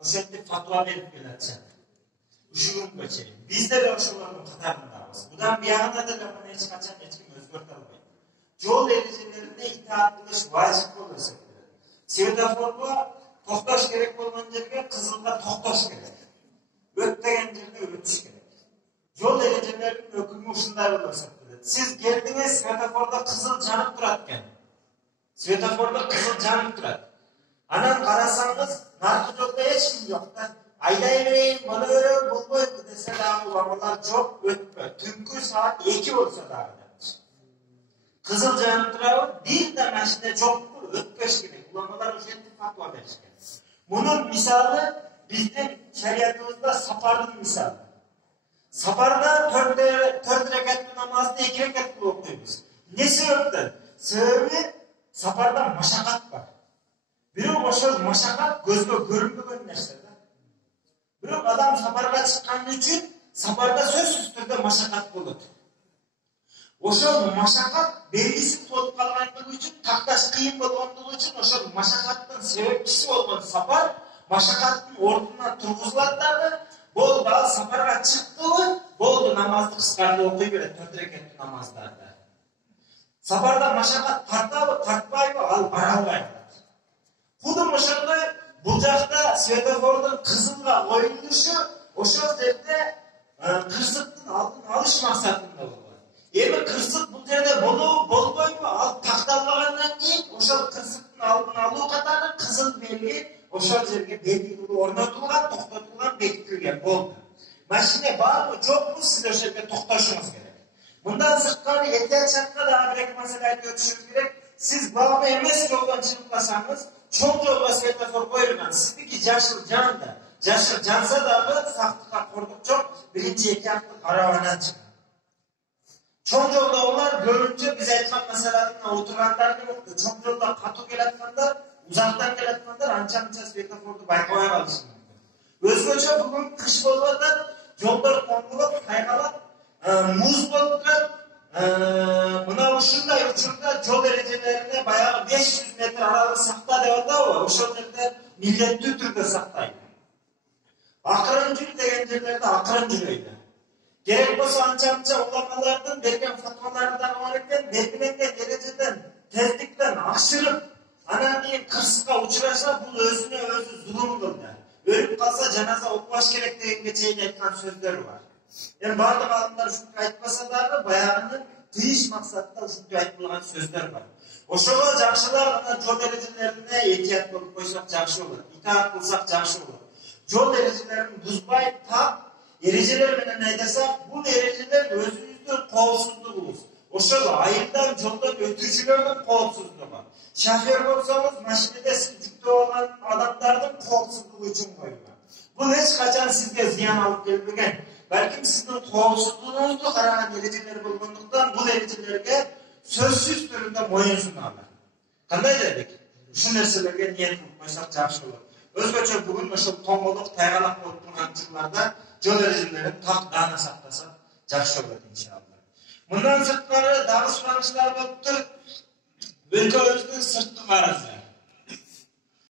ошентип фатва берип келатышат. Ушугунга чейин биз деле ошолордун катарындабыз. Будан биягына деле муну эч качан эч ким өзгөртө албайт. Жол эрежелерине итаат кылыш важип болуп эсептелет. Светофорго токтош керек болгон жерге кызылга токтош керек. Өтпеген жерде өтүш керек. Жол эрежелеринин өкүмү ушундай болуп эсептелет. Сиз келдиңиз, светофордо кызыл жанып турат экен. Светофордо кызыл жанып турат. Анан карасаңыз, наркы жолдо эч ким жок да. Айдай берейин, боло береби, болбойбу десе дагы уламалар жок, өтпө. Түнкү саат 2 болсо дагы. Кызыл жанып турабы, бир да машина жокпу, өтпөш керек. Уламалар ошентип фатва беришкен. Мунун мисалы биздин шариятыбызда сапардын мисалы. Сапарда 4 рекаттуу намазды 2 рекат кылып окуйбуз. Не себептен? Себеби сапарда машакат бар. Бирок ошол машакат көзгө көрүнбөгөн нерсе да. Бирок адам сапарга чыккан үчүн сапарда сөзсүз түрдө машакат болот. Ошол машакат белгисиз болуп калгандыгы үчүн, такташ кыйын болгондугу үчүн ошол машакаттын себепчиси болгон сапар машакаттын ордуна тургузулат дагы, болду ал сапарга чыктыбы, болду намазды кыскартып окуй берет 4 рекаттуу намаздарды. Сапарда машакат тартабы, тартпайбы, ал бара албайт. Кудум ошондой бул жакта светофордун кызылга коюлушу ошол жерде кырсыктын алдын алыш максатында болгон. Эми кырсык бул жерде болобу, болбойбу, ал такталбагандан кийин ошол кырсыктын алдын алуу катары кызыл белги ошол жерге белги орнотулган, токтотулган, бекитилген болду. Машина барбы, жокпу, сиз ошол жерде токтошуңуз керек. Мындан сырткары этияк шартка дагы бир эки маселе айтып өтүшүм керек. Сиз бабы эмес жолдон чыгыпсаңыз, чоң жолго светофор коюлган, сиздики жашыл жанда. Жашыл жанса дагы сактыкка кордук жок, биринчи этиякты карабанан чыгат. Чоң жолдо улар көбүнчө биз айткан маселанын отургандарды болду. Чоң жолдо катуу келаткандар, узактан келаткандар анча-мынча светофорду байкабай калышы мүмкүн. Өзгөчө бүгүн кыш болуп атат, жолдор тоңгулуп, кайгалап, муз болуп турат. Мына ушундай учурда жол эрежелерине баягы 500 метр аралык сакта деп атабы, ошол жерде милдеттүү түрдө сактайт. Акырын жүр деген жерлерде акырын жүрөйдү. Керек болсо анча-мынча уламалардын берген фатвалары да бар экен, белгиленген эрежеден тездиктен ашырып, анан кийин кырсыкка учураса, бул өзүнө өзү зулум кылды. Өлүп калса жаназа окубаш керек дегенге чейин айткан сөздөр бар. Эми бардык адамдар ушундай айтпаса дагы баягыны тыйыш максатта ушундай айтылган сөздөр бар. Ошого жакшылар ана жол эрежелерине этият болуп койсок жакшы болот. Итаат кылсак жакшы болот. Жол эрежелерин бузбай так эрежелер менен айдасак, бул эрежелер өзүбүздүн коопсуздугубуз. Ошол айылдан жолдон өтүүчүлөрдүн коопсуздугу. Шофер болсоңуз, машинеде жүктөп алган адамдардын коопсуздугу үчүн коюлган. Бул эч качан сизге зыян алып келбеген. Балким сиздин коопсуздугуңузду караган эрежелер болгондуктан бул эрежелерге сөзсүз түрүндө моюн суналар. Кандай дедик? Ушул нерселерге ниет кылып койсок жакшы болот. Өзгөчө бүгүн ошол тоңголук, тайгалак болуп турган учурларда жол эрежелерин так даана сактасак жакшы болот иншалла. Мындан сырткары дагы суранычтар болуптур. Өлкөбүздүн сырткы карызы.